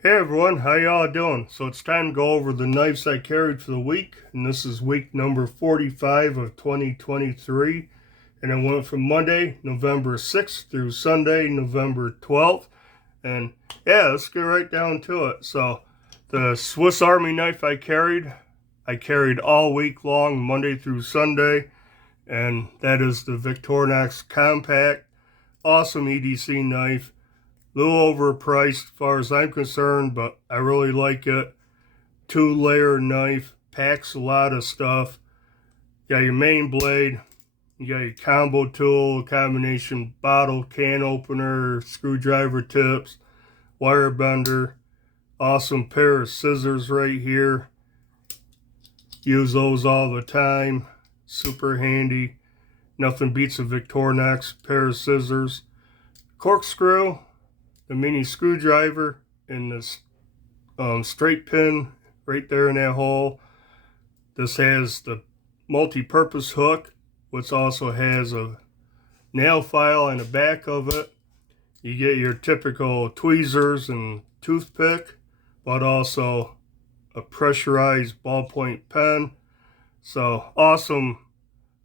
Hey everyone, how y'all doing? So it's time to go over the knives I carried for the week, and this is week number 45 of 2023, and it went from Monday, November 6th through Sunday, November 12th, and yeah, let's get right down to it. So the Swiss Army knife I carried all week long, Monday through Sunday, and that is the Victorinox Compact, awesome EDC knife. A little overpriced as far as I'm concerned, but I really like it. Two-layer knife, packs a lot of stuff. You got your main blade, you got your combo tool, combination bottle, can opener, screwdriver tips, wire bender. Awesome pair of scissors right here. Use those all the time. Super handy. Nothing beats a Victorinox pair of scissors. Corkscrew, the mini screwdriver, and this straight pin right there in that hole. This has the multi-purpose hook, which also has a nail file on the back of it. You get your typical tweezers and toothpick, but also a pressurized ballpoint pen. So awesome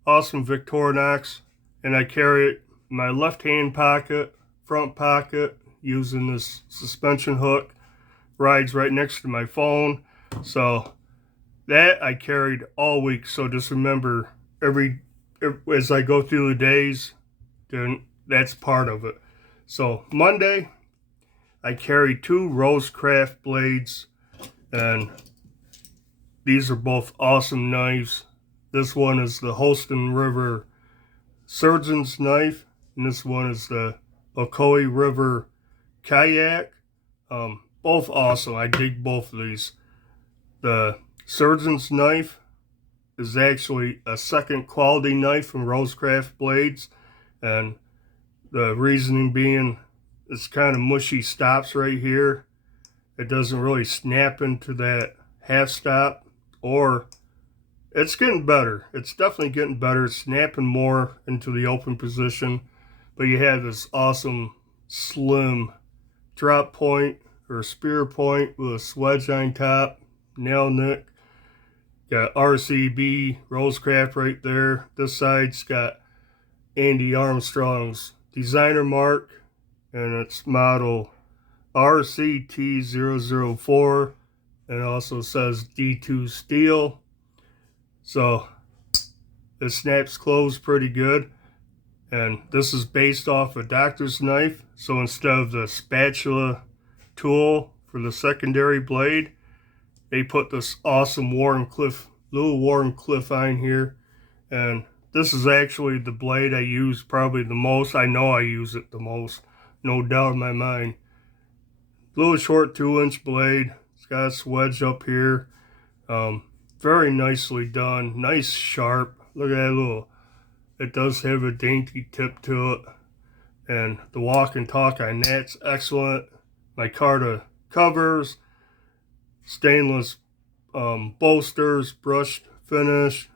Victorinox, and I carry it in my left hand pocket, front pocket, using this suspension hook. Rides right next to my phone. So that I carried all week. So just remember, as I go through the days, then that's part of it. So Monday, I carried two Rosecraft blades, and these are both awesome knives. This one is the Holston River Surgeon's knife, and this one is the Ocoee River Kayak. Both awesome. I dig both of these. The Surgeon's knife is actually a second quality knife from Rosecraft blades, and the reasoning being it's kind of mushy stops right here. It doesn't really snap into that half stop, or it's getting better. It's definitely getting better. It's snapping more into the open position, but you have this awesome slim drop point or spear point with a swedge on top, nail nick. Got RCB Rosecraft right there. This side's got Andy Armstrong's designer mark, and it's model RCT004, and it also says D2 steel. So it snaps closed pretty good. And this is based off a doctor's knife. So instead of the spatula tool for the secondary blade, they put this awesome little Warrenclyffe on here. And this is actually the blade I use probably the most. I know I use it the most, no doubt in my mind. Little short 2-inch blade. It's got a swedge up here. Very nicely done. Nice sharp. Look at that little, it does have a dainty tip to it. And the walk and talk on that's excellent. Micarta covers, stainless bolsters, brushed finish.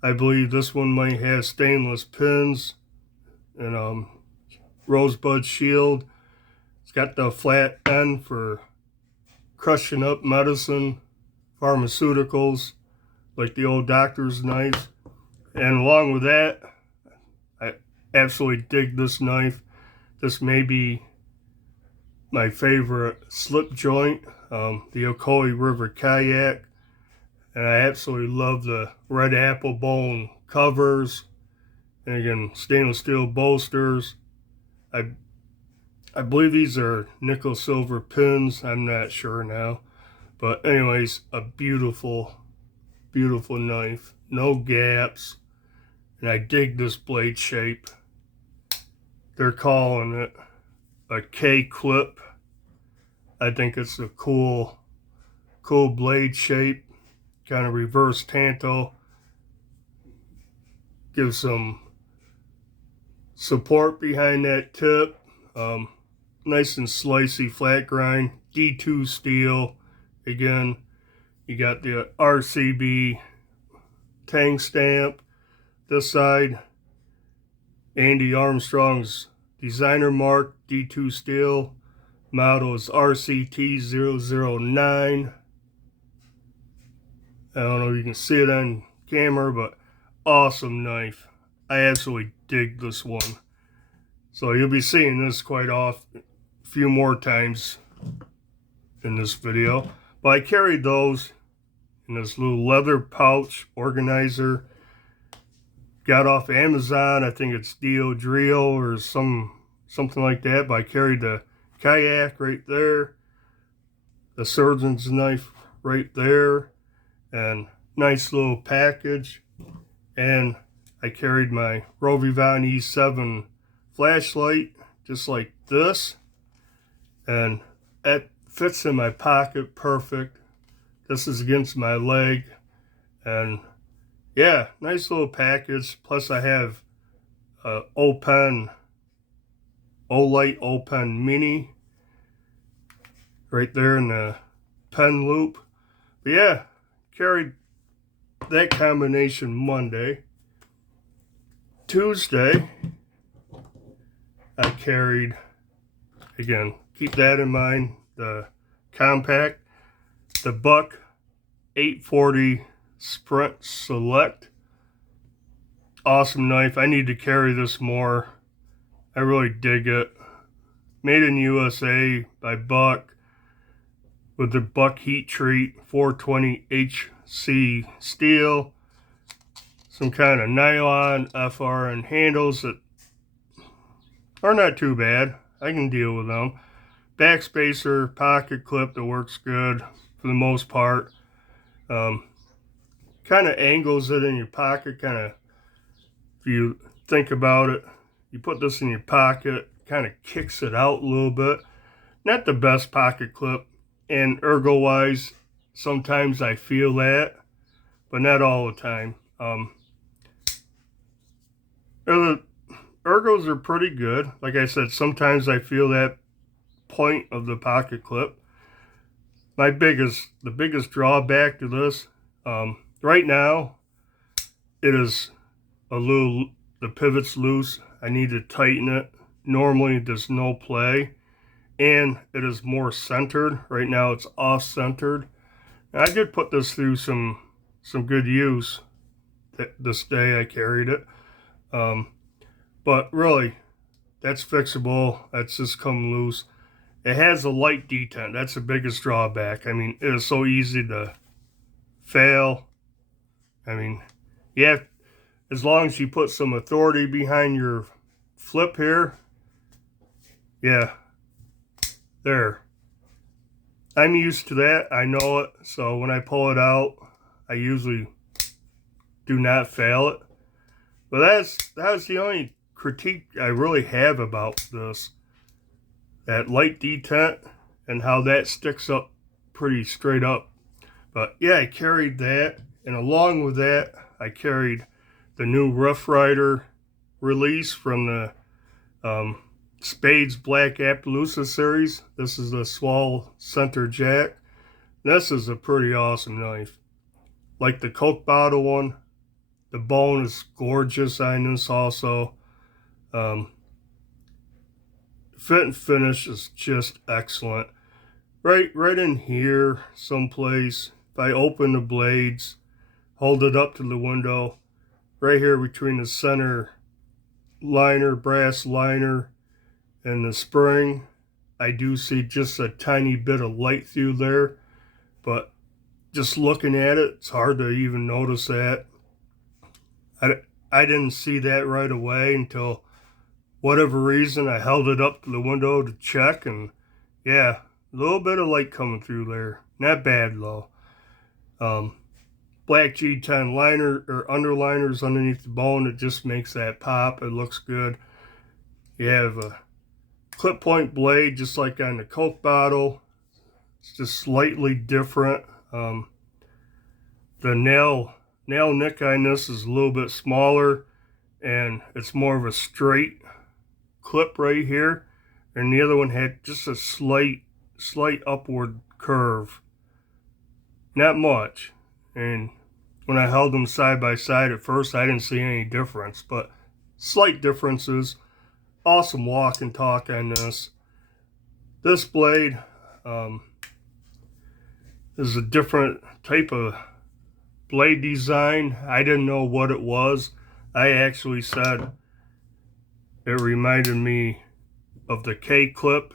I believe this one might have stainless pins and rosebud shield. It's got the flat end for crushing up medicine, pharmaceuticals, like the old doctor's knives. And along with that, I absolutely dig this knife. This may be my favorite slip joint, the Ocoee River Kayak. And I absolutely love the red apple bone covers. And again, stainless steel bolsters. I believe these are nickel silver pins. I'm not sure now. But anyways, a beautiful knife. No gaps. And I dig this blade shape. They're calling it a K-clip. I think it's a cool blade shape. Kind of reverse tanto. Gives some support behind that tip. Nice and slicey flat grind. D2 steel. Again, you got the RCB tang stamp. This side, Andy Armstrong's designer mark, D2 steel, Model is RCT009. I don't know if you can see it on camera, but awesome knife. I absolutely dig this one. So you'll be seeing this quite often, a few more times in this video. But I carried those in this little leather pouch organizer. Got off Amazon. I think it's Dio Drio or something like that. But I carried the kayak right there, the surgeon's knife right there, and nice little package. And I carried my Rovivon E7 flashlight just like this, and it fits in my pocket perfect. This is against my leg, and yeah, nice little package. Plus I have a Olight O-Pen Mini right there in the pen loop. But yeah, carried that combination Monday. Tuesday, I carried, again, keep that in mind, the compact, the Buck 840 Sprint Select. Awesome knife. I need to carry this more. I really dig it. Made in USA by Buck with the Buck heat treat 420 HC steel. Some kind of nylon FRN handles that are not too bad. I can deal with them. Backspacer, pocket clip that works good for the most part. Kind of angles it in your pocket. Kind of, if you think about it, you put this in your pocket, kind of kicks it out a little bit. Not the best pocket clip. And ergo-wise, sometimes I feel that, but not all the time. The ergos are pretty good. Like I said, sometimes I feel that point of the pocket clip. The biggest drawback to this, right now, it is the pivot's loose. I need to tighten it. Normally there's no play, and it is more centered. Right now it's off-centered. I did put this through some good use this day I carried it. But really, that's fixable. That's just come loose. It has a light detent. That's the biggest drawback. I mean, it is so easy to fail. I mean, yeah, as long as you put some authority behind your flip here, yeah, there. I'm used to that. I know it. So when I pull it out, I usually do not fail it. But that's the only critique I really have about this. That light detent and how that sticks up pretty straight up. But yeah, I carried that. And along with that, I carried the new Rough Rider release from the Spades Black Appaloosa series. This is the Swall Center Jack. This is a pretty awesome knife. Like the Coke bottle one, the bone is gorgeous on this also. Fit and finish is just excellent. Right in here someplace, if I open the blades, hold it up to the window, right here between the center liner, brass liner, and the spring, I do see just a tiny bit of light through there, but just looking at it, it's hard to even notice that. I didn't see that right away until whatever reason I held it up to the window to check, and yeah, a little bit of light coming through there. Not bad though. Black G10 liner or underliners underneath the bone. It just makes that pop. It looks good. You have a clip point blade just like on the Coke bottle. It's just slightly different. The nail nick on this is a little bit smaller, and it's more of a straight clip right here, and the other one had just a slight upward curve. Not much. And when I held them side by side at first, I didn't see any difference, but slight differences. Awesome walk and talk on this. This blade is a different type of blade design. I didn't know what it was. I actually said it reminded me of the K-clip.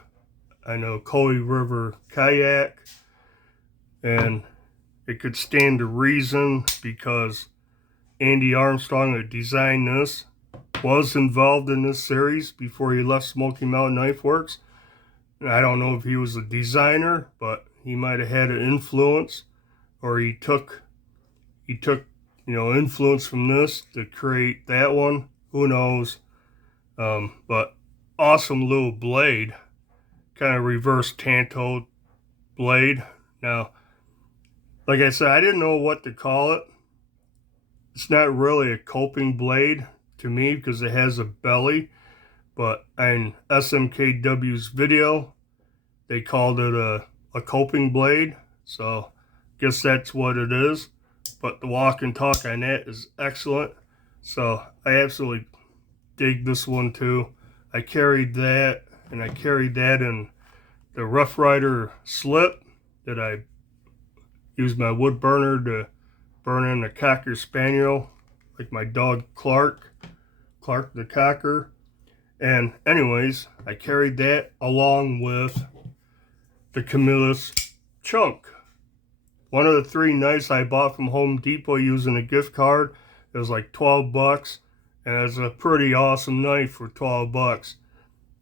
I know Coy River kayak, and it could stand to reason because Andy Armstrong, who designed this, was involved in this series before he left Smoky Mountain Knife Works. And I don't know if he was a designer, but he might have had an influence, or he took influence from this to create that one. Who knows? But awesome little blade, kind of reverse tanto blade. Now, like I said, I didn't know what to call it. It's not really a coping blade to me because it has a belly, but in SMKW's video, they called it a coping blade. So I guess that's what it is. But the walk and talk on that is excellent. So I absolutely dig this one too. I carried that, and I carried that in the Rough Rider slip that I used my wood burner to burn in a Cocker Spaniel, like my dog Clark the Cocker. And anyways, I carried that along with the Camillus Chunk. One of the 3 knives I bought from Home Depot using a gift card. It was like 12 bucks, and it's a pretty awesome knife for 12 bucks.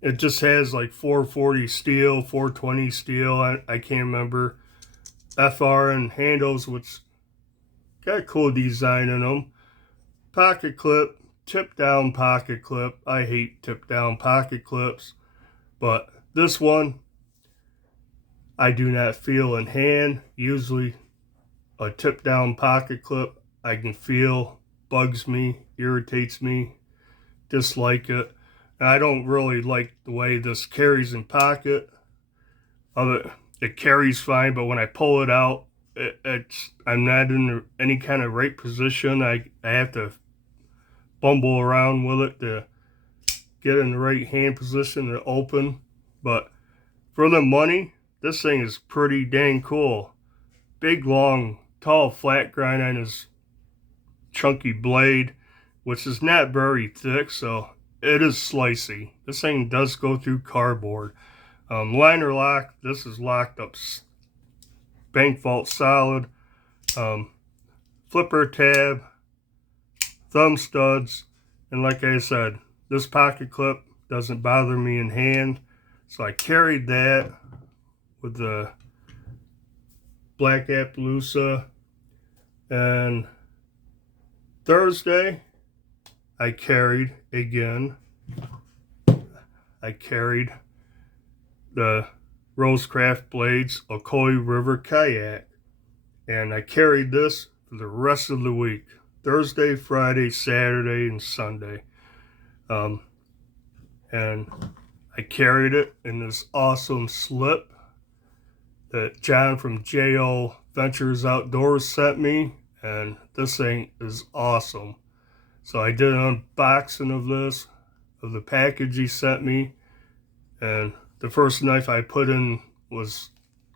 It just has like 440 steel, 420 steel, I can't remember. FRN handles, which got a cool design in them. Pocket clip, tip down pocket clip. I hate tip down pocket clips, but this one I do not feel in hand. Usually a tip down pocket clip I can feel, bugs me, irritates me, dislike it. And I don't really like the way this carries in pocket. It carries fine, but when I pull it out, I'm not in any kind of right position. I have to bumble around with it to get in the right hand position to open. But for the money, this thing is pretty dang cool. Big, long, tall flat grind on his chunky blade, which is not very thick, so it is slicey. This thing does go through cardboard. Liner lock, this is locked up bank vault solid. Flipper tab, thumb studs, and like I said, this pocket clip doesn't bother me in hand, so I carried that with the Black Appaloosa. And Thursday I carried the Rosecraft blades, a Coy River kayak, and I carried this for the rest of the week. Thursday, Friday, Saturday, and Sunday. And I carried it in this awesome slip that John from J.O. Ventures Outdoors sent me, and this thing is awesome. So I did an unboxing of this, of the package he sent me, and the first knife I put in was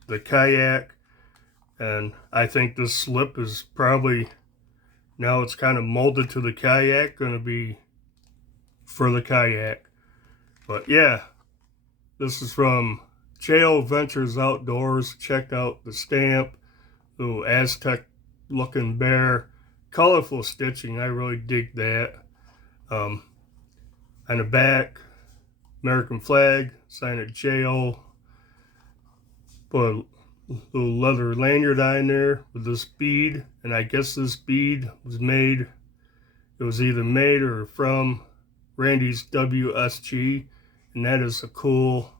the kayak, and I think this slip is probably, now it's kind of molded to the kayak, going to be for the kayak. But yeah, this is from J.O. Ventures Outdoors. Check out the stamp, little Aztec looking bear, colorful stitching, I really dig that. On the back, American flag, sign it J.O. Put a little leather lanyard on there with this bead, and I guess this bead was made, it was either made or from Randy's WSG, and that is a cool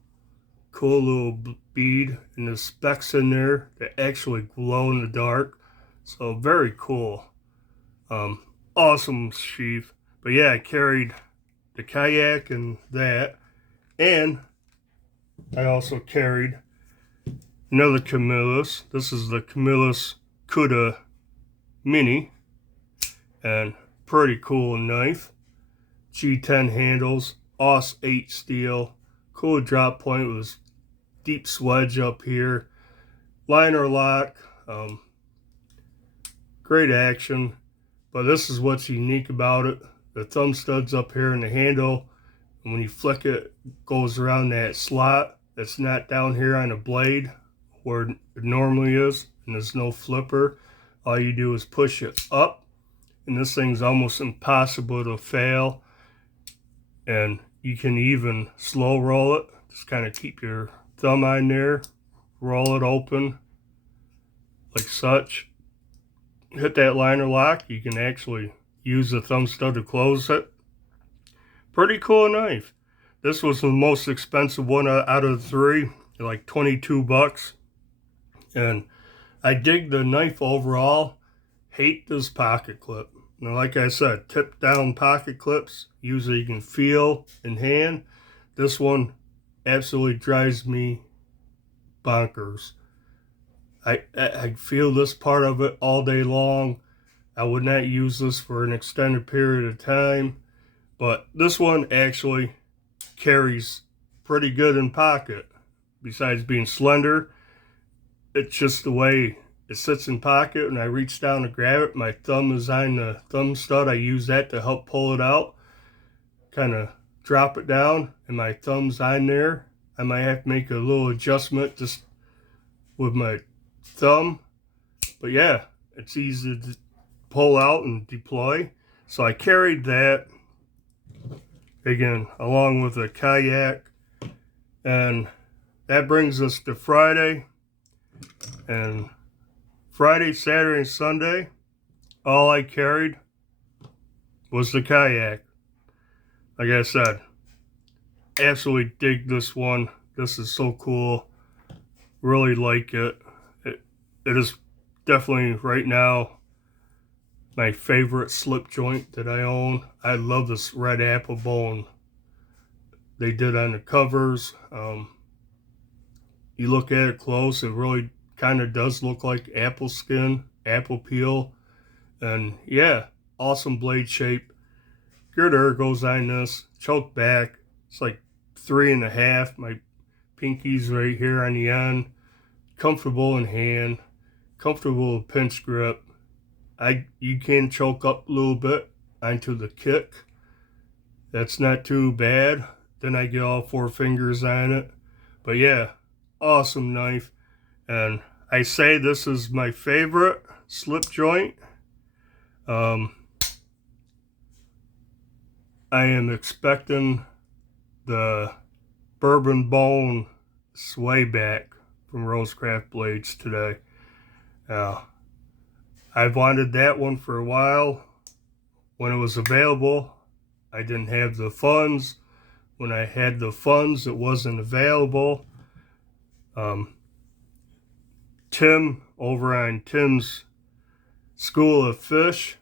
little bead, and the specks in there that actually glow in the dark, so very cool. Awesome sheath. But yeah, I carried the kayak and that, and I also carried another Camillus. This is the Camillus Cuda Mini, and pretty cool knife. G10 handles, AUS 8 steel, cool drop point with deep swedge up here. Liner lock. Great action. But this is what's unique about it. The thumb stud's up here in the handle. And when you flick it, it goes around that slot that's not down here on the blade where it normally is. And there's no flipper. All you do is push it up. And this thing's almost impossible to fail. And you can even slow roll it. Just kind of keep your thumb on there. Roll it open like such. Hit that liner lock. You can actually use the thumb stud to close it. Pretty cool knife. This was the most expensive one out of the three. Like 22 bucks. And I dig the knife overall. Hate this pocket clip. Now, like I said, tip down pocket clips, usually you can feel in hand. This one absolutely drives me bonkers. I feel this part of it all day long. I would not use this for an extended period of time. But this one actually carries pretty good in pocket. Besides being slender, it's just the way it sits in pocket. When I reach down to grab it, my thumb is on the thumb stud. I use that to help pull it out. Kind of drop it down, and my thumb's on there. I might have to make a little adjustment just with my thumb. But yeah, it's easy to pull out and deploy. So I carried that, again, along with a kayak. And that brings us to Friday. And Friday, Saturday, and Sunday, all I carried was the kayak. Like I said, absolutely dig this one. This is so cool. Really like it. It is definitely right now my favorite slip joint that I own. I love this red apple bone they did on the covers. You look at it close, it really kind of does look like apple skin, apple peel. And yeah, awesome blade shape. Girder goes on this. Choke back. It's like 3.5. My pinky's right here on the end. Comfortable in hand. Comfortable pinch grip. You can choke up a little bit onto the kick. That's not too bad. Then I get all 4 fingers on it. But yeah, awesome knife. And I say this is my favorite slip joint. I am expecting the bourbon bone sway back from Rosecraft blades today. I've wanted that one for a while. When it was available, I didn't have the funds. When I had the funds, it wasn't available. Tim over on Tim's School of Fish,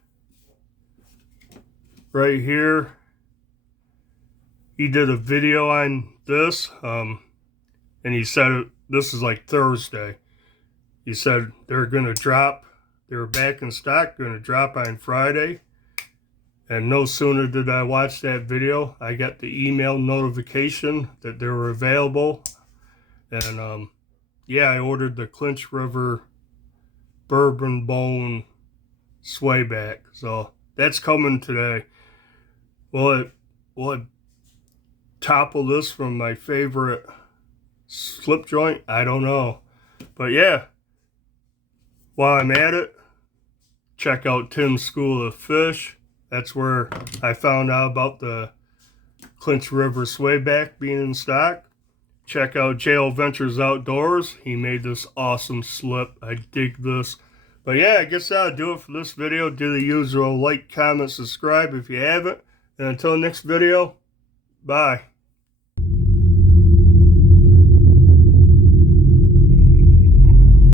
right here, he did a video on this, and he said this is like Thursday. He said they're gonna drop. They were back in stock, gonna drop on Friday. And no sooner did I watch that video, I got the email notification that they were available. And yeah, I ordered the Clinch River bourbon bone sway back. So that's coming today. Will it topple this from my favorite slip joint? I don't know. But yeah, while I'm at it, check out Tim's School of Fish. That's where I found out about the Clinch River swayback being in stock. Check out JL Ventures Outdoors. He made this awesome slip. I dig this. But yeah, I guess that'll do it for this video. Do the usual like, comment, subscribe if you haven't. And until next video, bye.